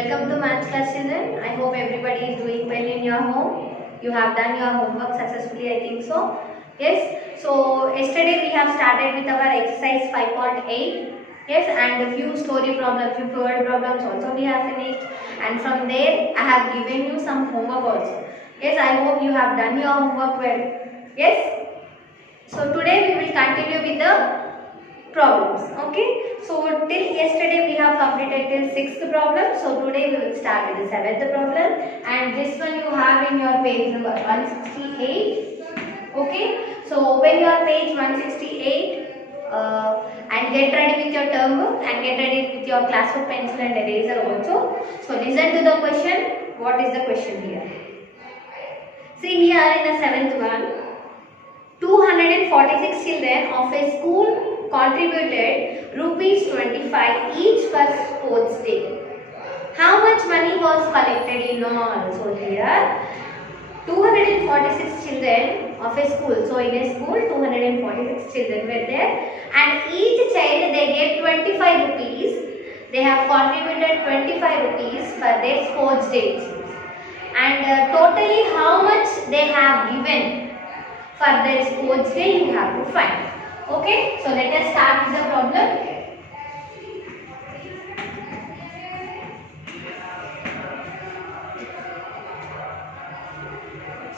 Welcome to Maths class children. I hope everybody is doing well in your home. You have done your homework successfully, I think so. Yes. So yesterday we have started with our exercise 5.8. Yes, and a few story problems, few word problems also we have finished. And from there I have given you some homework also. Yes, I hope you have done your homework well. Yes. So today we will continue with the problems. Okay, so till yesterday we have completed till 6th problem, so today we will start with the 7th problem, and this one you have in your page number 168. Okay, so open your page 168 and get ready with your term book and get ready with your classbook, pencil and eraser also. So listen to the question. What is the question here? See here in the 7th one, 246 children of a school contributed rupees 25 each for sports day. How much money was collected in all? So here 246 children of a school. So in a school 246 children were there, and each child they gave 25 rupees. They have contributed 25 rupees for their sports days. And totally how much they have given for their sports day you have to find. Okay, so let us start with the problem.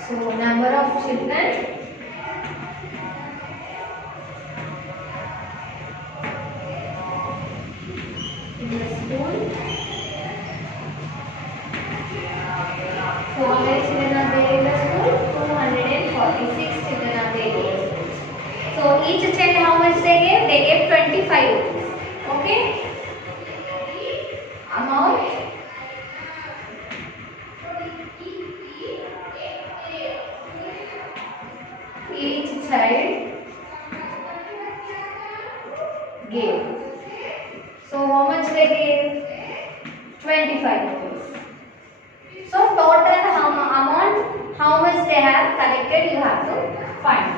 So number of children in the school. So how many children are there in the school? 246 children are there in the school. So each child how much they gave? They gave 25 rupees. Okay. Amount each child gave. So how much they gave? 25 rupees. So total amount, how much they have collected, you have to find.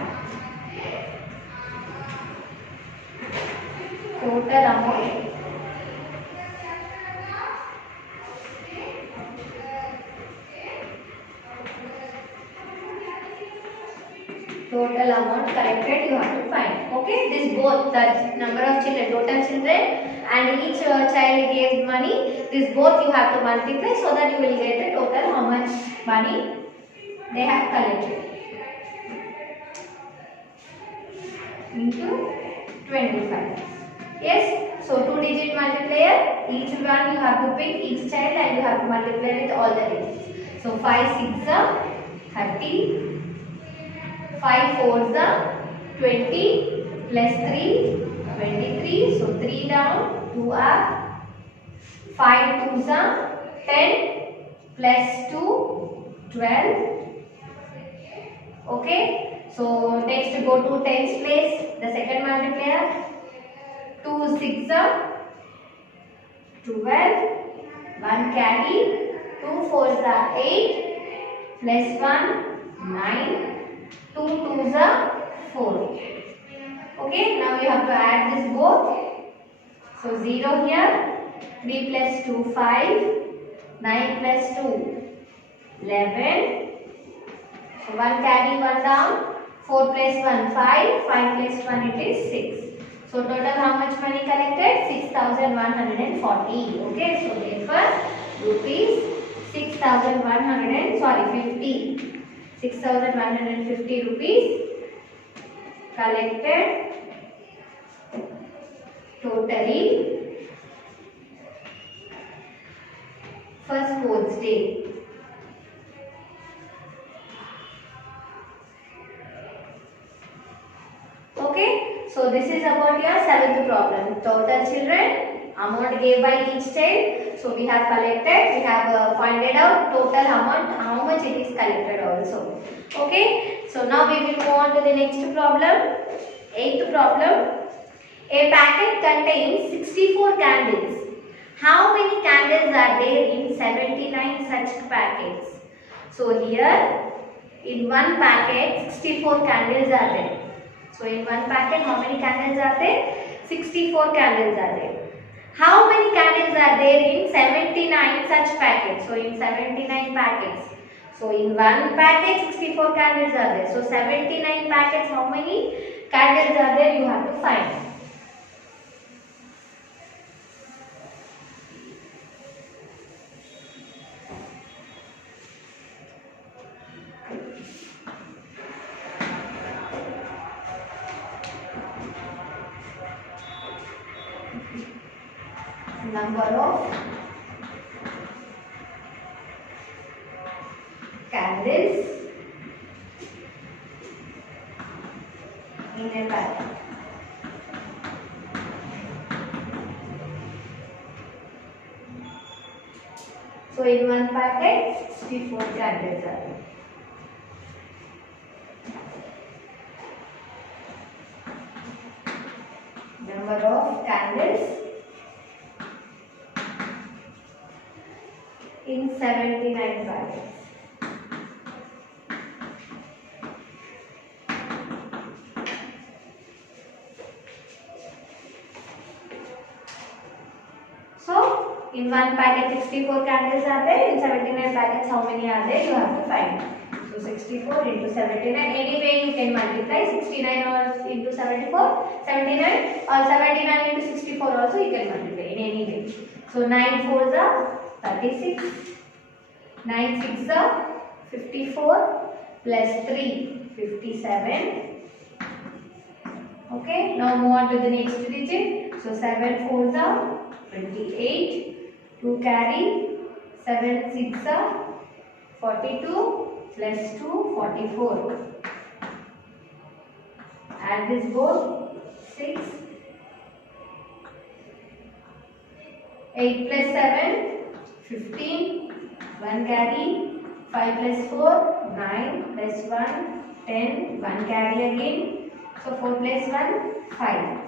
Total amount collected you have to find. Okay, this both the number of children, total children, and each child gave money. This both you have to multiply so that you will get the total how much money they have collected into 25. Yes, so 2-digit multiplier, each one you have to pick each child and you have to multiply with all the digits. So 5 6 are 30, 5 4 are 20, plus 3 23, so 3 down, 2 up, 5 2s are 10, plus 2 12. Okay, so next go to tens place, the second multiplier. 2 6 are 12, 1 carry, 2 4s are 8, plus 1 9, 2 2s are 4. Okay, now you have to add this both. So 0 here, 3 plus 2 5, 9 plus 2 11. So 1 carry, 1 down, 4 plus 1 5, 5 plus 1 it is 6. So total how much money collected? 6,140. Okay, so therefore rupees 6,150 rupees collected totally for sports day. Okay, so this is about your 7th problem. Total children, amount gave by each child. So we have collected, we have finded out total amount, how much it is collected also. Okay, so now we will move on to the next problem. 8th problem. A packet contains 64 candles. How many candles are there in 79 such packets? So here in one packet 64 candles are there. So in one packet how many candles are there? 64 candles are there. How many candles are there in 79 such packets? So in 79 packets. So in one packet 64 candles are there. So 79 packets, how many candles are there? You have to find. Number of candles in a packet. So in one packet 64 candles are there. Number of candles in 79 packets. So in one packet 64 candles are there. In 79 packets, how many are there? You have to find. So 64 into 79. Anyway, you can multiply 69 or into 74, 79 or 79 into 64 also you can multiply in any way. So 9 4s are 36, 9 6s are 54 plus 3 57. Okay, now move on to the next digit. So 7 4s are 28, 2 carry, 7 6s are 42 plus 2 44. Add this both 6, 8 plus 7 15, 1 carry, 5 plus 4 9 plus 1 10, 1 carry again. So 4 plus 1 5.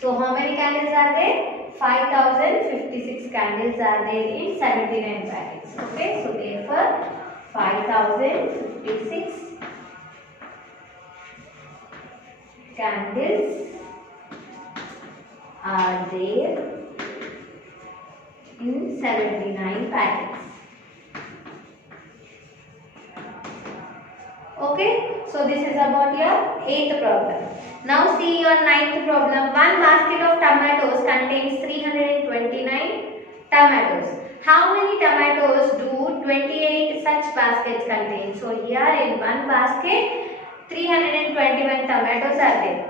So how many candles are there? 5056 candles are there in 79 packets. Okay, so therefore 5056 candles are there in 79 packets. Okay, so this is about your 8th problem. Now see your 9th problem. One basket of tomatoes contains 329 tomatoes. How many tomatoes do 28 such baskets contain? So here in one basket 321 tomatoes are there.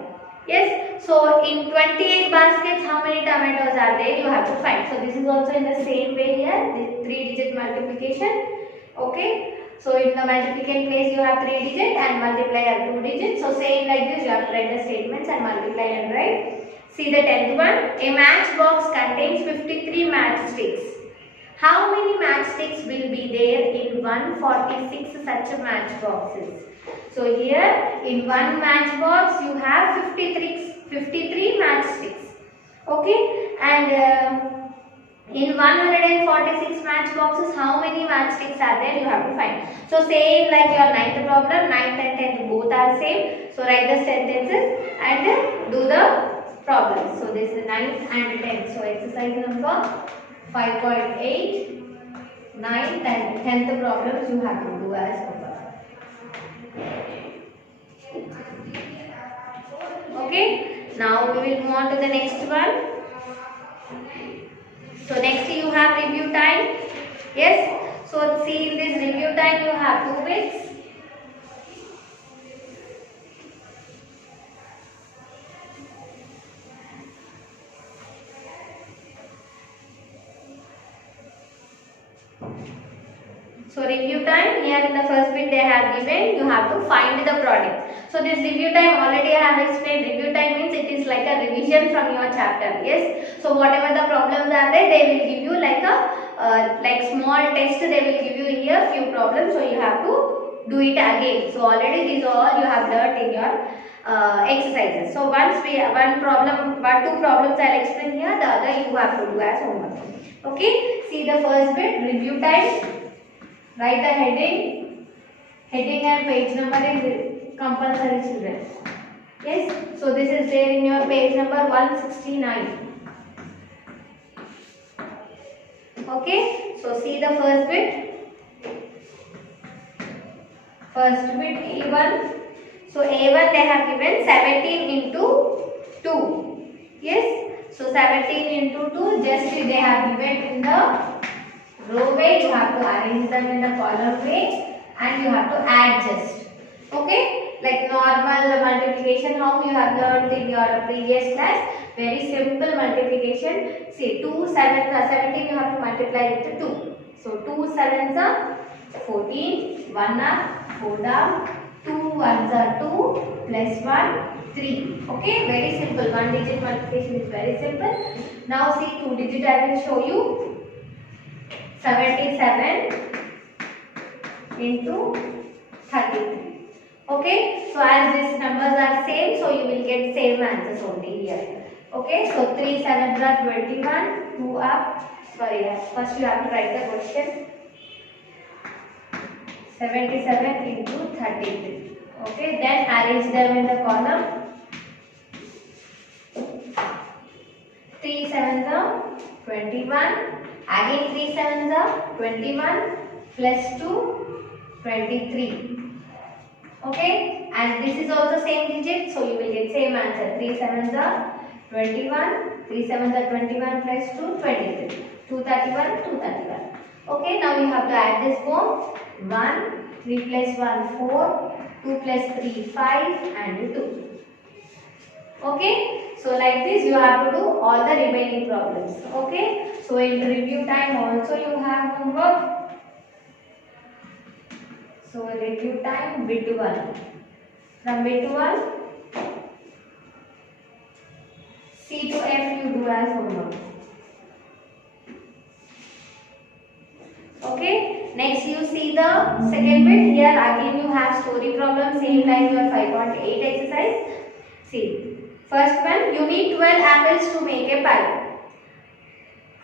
Yes, so in 28 baskets how many tomatoes are there? You have to find. So this is also in the same way here, the 3-digit multiplication. Okay. So in the multiplication place you have 3 digits and multiply are 2 digits. So same like this you have to write the statements and multiply and write. See the 10th one. A matchbox contains 53 matchsticks. How many matchsticks will be there in 146 such matchboxes? So here in one matchbox you have 53 matchsticks. Okay, and in 146 matchboxes, how many matchsticks are there? You have to find. So same like your 9th problem, 9th and 10th both are same. So write the sentences and do the problems. So this is 9th and 10th. So exercise number 5.8, 9th and 10th problems you have to do as homework. Okay. Now we will move on to the next one. So next you have review time. Yes. So see in this review time you have 2 bits. So review time, here in the first bit they have given, you have to find the product. So this review time already I have explained. Review time means it is like a revision from your chapter. Yes. So whatever the problems are there, they will give you like a like small test. They will give you here few problems. So you have to do it again. So already these all you have learned in your exercises. So once we two problems I'll explain here. The other you have to do as homework. Okay. See the first bit, review time. Write the heading. Heading and page number is compulsory, children. Yes. So this is there in your page number 169. Okay, so see the first bit. First bit A1. So A1 they have given 17 into 2. Yes. So 17 into 2, just they have given in the row way. You have to arrange them in the column way and you have to add just. Okay. Like normal multiplication, how you have learned in your previous class. Very simple multiplication. See 17 you have to multiply with 2. So 2 sevens are 14, 1 up, 4 down, 2 ones are 2 plus 1, 3. Okay, very simple. One digit multiplication is very simple. Now see 2 digit I will show you. 77 into 33. Okay, so as these numbers are same, so you will get same answers only here. Okay, so 3 sevens are 21, 2 up. Sorry, first you have to write the question. 77 into 33. Okay, then arrange them in the column. 3 sevens are 21. Again 3 sevens are 21 plus 2, 23. Okay, and this is also same digit, so you will get same answer. 3 sevens are 21. 3 sevens are 21 plus 2, 23. 231, 231. Okay, now you have to add this both. 1, 3 plus 1, 4, 2 plus 3, 5 and 2. Okay, so like this you have to do all the remaining problems. Okay, so in review time also you have homework. So review time bit 1. From bit 1, C to F you do as homework. Okay, next you see the second bit. Here again you have story problem, same like your 5.8 exercise. See, first one, you need 12 apples to make a pie.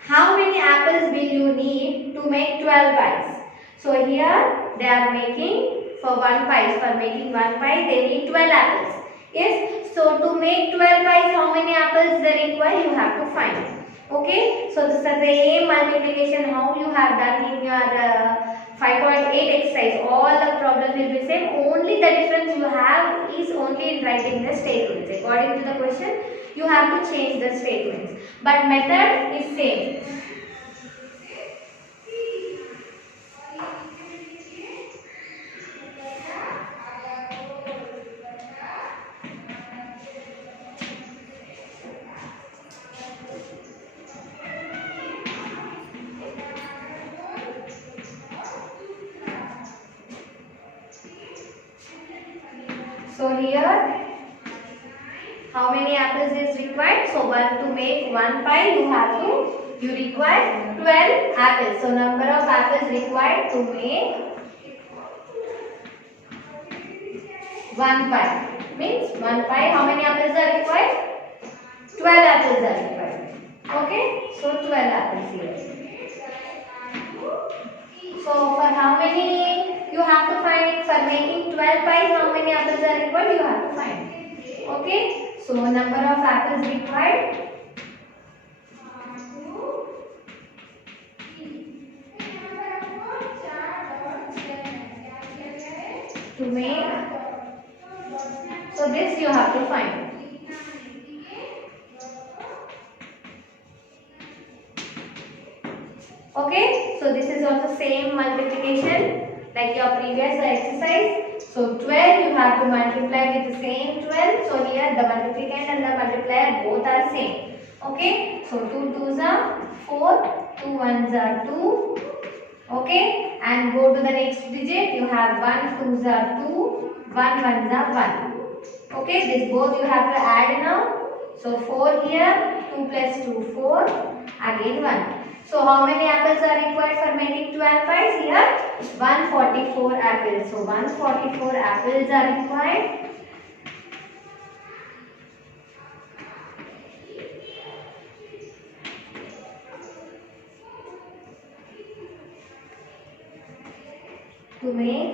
How many apples will you need to make 12 pies? So here they are making for one pie. For making one pie they need 12 apples. Yes, so to make 12 pies, how many apples they require? You have to find. Okay, so this is the same multiplication how you have done in your 5.8 exercise. All the problems will be same. Only the difference you have is only in writing the statements. According to the question, you have to change the statements. But method is same. So here, how many apples is required? So to make one pie, you require 12 apples. So number of apples required to make one pie. Means one pie, how many apples are required? 12 apples are required. Okay, so 12 apples here. So for how many you have to find? For making 12 pies, how many apples are required? You have to find. Okay, so number of apples required. To make, so this you have to find. Okay, so this is also same multiplication like your previous exercise. So 12 you have to multiply with the same 12. So here the multiplicand and the multiplier both are same. Okay, so 2 2s are 4, 2 1s are 2. Okay, and go to the next digit. You have 1 2s are 2, 1 1s are 1. Okay, this both you have to add now. So 4 here, 2 plus 2 4, again 1. So how many apples are required for making 12 pies? Here 144 apples. So 144 apples are required. To make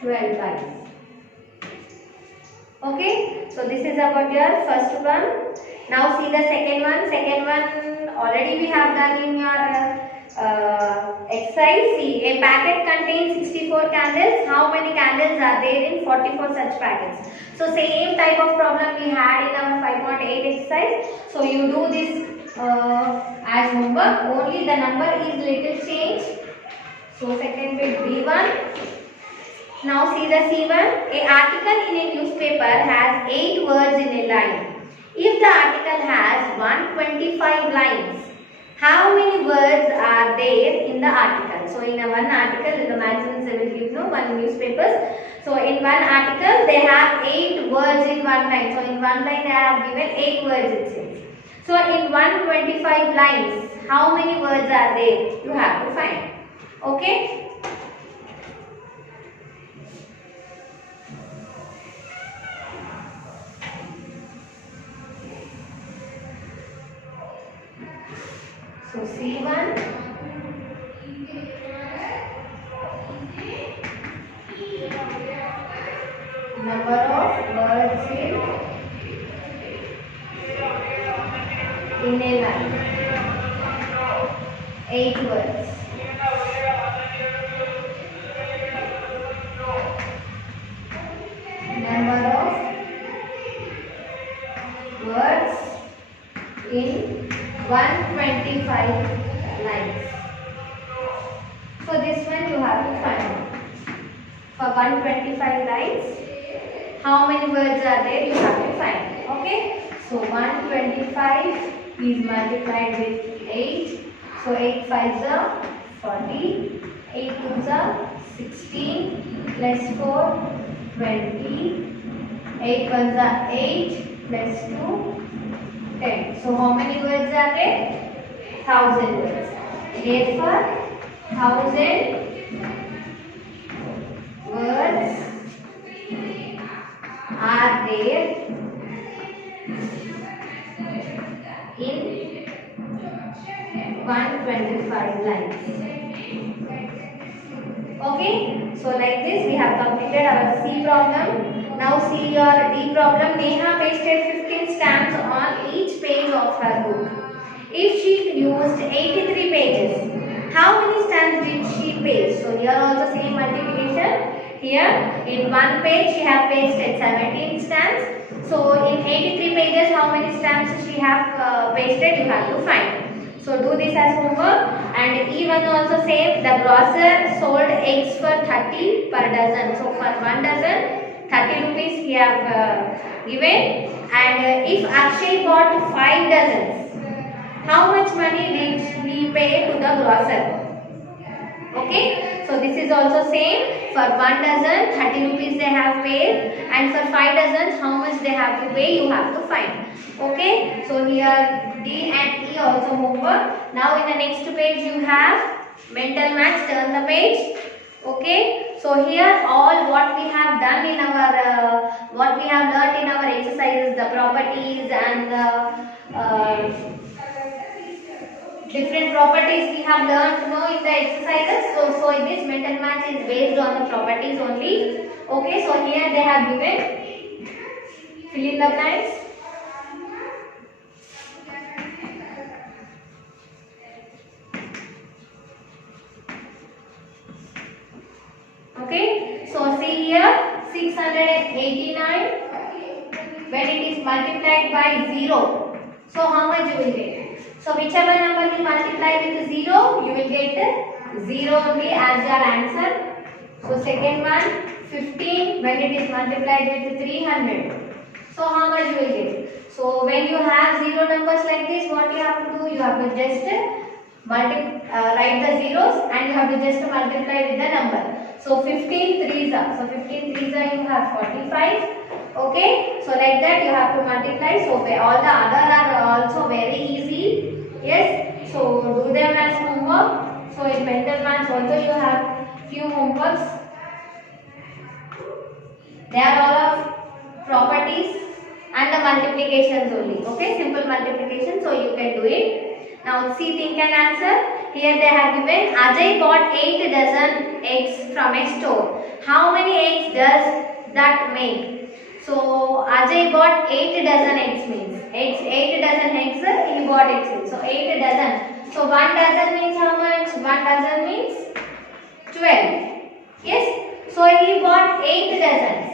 12 pies. Okay, so this is about your first one. Now see the second one. Second one already we have done in your exercise. See, a packet contains 64 candles. How many candles are there in 44 such packets? So same type of problem we had in our 5.8 exercise. So you do this as homework. Only the number is little changed. So second bit B1. Now see the C1. A article in a newspaper has 8 words in a line. If the article has 125 lines, how many words are there in the article? So in a one article, the magazines they will give one newspapers. So in one article they have 8 words in one line. So in one line they have given 8 words it says. So in 125 lines, how many words are there? You have to find. Okay. So C1, number of words in a line, 8 words. Number of words in 125 lines. So this one you have to find. For 125 lines, how many words are there? You have to find. Okay. So 125 is multiplied with 8. So 8 5s are 40. 8 2s are 16 plus 4 20. 8 1s are 8 plus 2 10. So how many words are there? 1000 words. Therefore, 1000 words are there in 125 lines. Okay, so like this we have completed our C problem. Now see your D problem. Neha pasted 15 stamps on each page of her book. If she used 83 pages, how many stamps did she paste? So here also same multiplication. Here in one page she have pasted 17 stamps. So in 83 pages how many stamps she have pasted? You have to find. So do this as homework. And E1 also same. The grocer sold eggs for 30 per dozen. So for 1 dozen, 30 rupees he have given. And if Akshay bought 5 dozens, how much money did he pay to the grocer? Okay, so this is also same. For 1 dozen, 30 rupees they have paid, and for 5 dozens, how much they have to pay, you have to find. Okay, so here D and E also homework. Now in the next page you have mental maths. Turn the page. Okay, so here all what we have done in our what we have learnt in our exercises, the properties and the different properties we have learned in the exercises. So this mental math is based on the properties only. Okay, so here they have given, fill in the blanks. Okay, so see here 689 when it is multiplied by 0. So how much you will get? So whichever number you multiply with 0, you will get 0 only as your answer. So second one, 15 when it is multiplied with 300. So how much you will get? So when you have 0 numbers like this, what you have to do? You have to just write the zeros and you have to just multiply with the number. So 15 threes are. So 15 threes are you have 45. Okay. So like that you have to multiply. So all the other are also very easy. Yes. So do them as homework. So in mental maths also you have few homeworks. They are all of properties and the multiplications only. Okay. Simple multiplication. So you can do it. Now see, think and answer. Here they have given Ajay bought 8 dozen eggs from a store. How many eggs does that make? So Ajay bought 8 dozen eggs means 8 dozen eggs he bought it. So 8 dozen. So 1 dozen means how much? 1 dozen means 12. Yes. So he bought 8 dozens.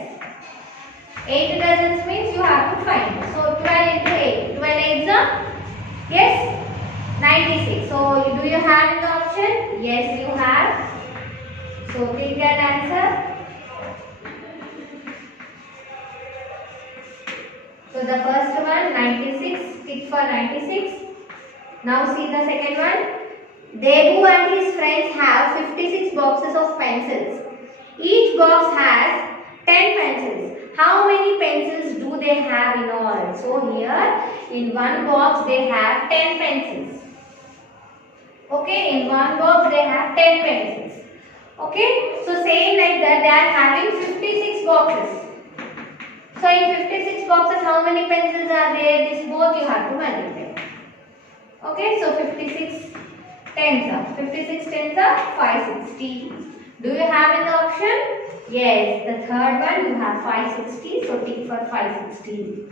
8 dozens means you have to find. So 12 into 8. 12 8s are? Yes. 96. So do you have the option? Yes, you have. So click that answer. So the first one 96. Click for 96. Now see the second one. Debu and his friends have 56 boxes of pencils. Each box has 10 pencils. How many pencils do they have in all? So here in one box they have 10 pencils. Okay, in one box they have 10 pencils. Okay, so same like that they are having 56 boxes. So in 56 boxes how many pencils are there? This both you have to multiply. Okay, so 56 tens are 56 tens are 560. Do you have an option? Yes, the third one you have 560, so tick for 560.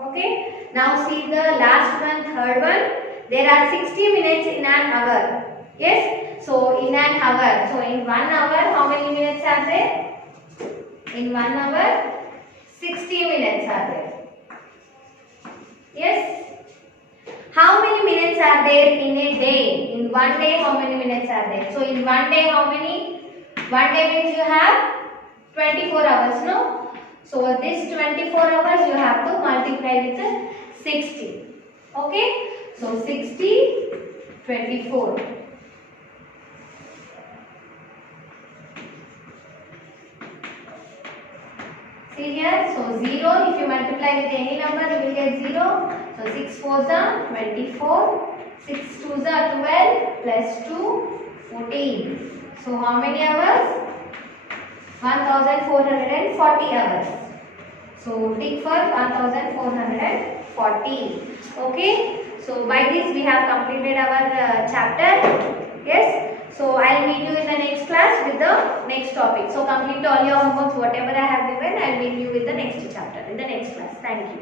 Okay, now see the last one, third one. There are 60 minutes in an hour. Yes, so in an hour. So in 1 hour, how many minutes are there? In 1 hour, 60 minutes are there. Yes. How many minutes are there in a day? In 1 day, how many minutes are there? So in 1 day, how many? 1 day means you have 24 hours, no? So this 24 hours you have to multiply with 60. Okay? So 60, 24. See here, so 0, if you multiply with any number, you will get 0. So 6 4s are 24, 6 2s are 12, plus 2, 14. So how many hours? 1440 hours. So tick for 1440. Okay. So by this we have completed our chapter. Yes. So I will meet you in the next class with the next topic. So complete all your homeworks, whatever I have given. I will meet you with the next chapter in the next class. Thank you.